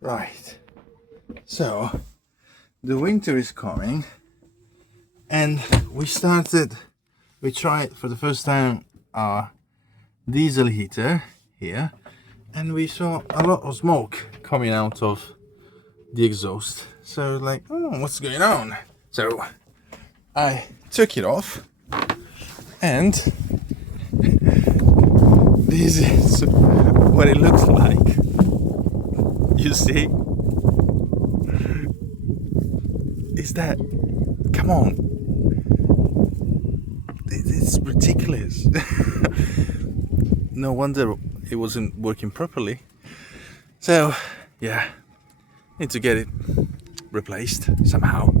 Right. So the winter is coming, and we tried for the first time our diesel heater here, and we saw a lot of smoke coming out of the exhaust. So like, oh, what's going on? So I took it off, and this is what it looks like. You see? Is that? Come on. It's ridiculous. No wonder it wasn't working properly. So, yeah, need to get it replaced somehow.